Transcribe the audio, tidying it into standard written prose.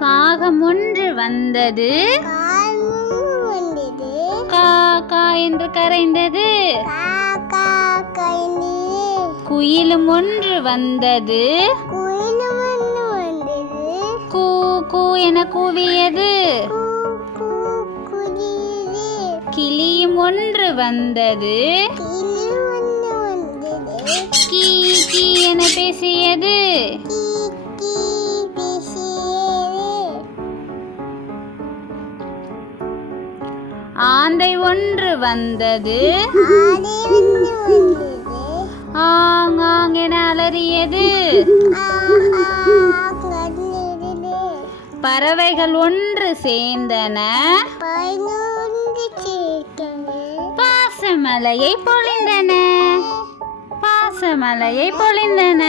காகம் ஒன்று வந்தது, கா கா என்று கரைந்தது. குயிலும் ஒன்று வந்தது, கூ கூ என கூவியது. கிளியும் ஒன்று வந்தது, கீ கீ என பேசியது. ஆந்தை ஒன்று வந்தது, ஆங் ஆங் என அலறியது. பறவைகள் ஒன்று சேர்ந்தன, பாசமலையை பொழிந்தன, பாசமலையை பொழிந்தன.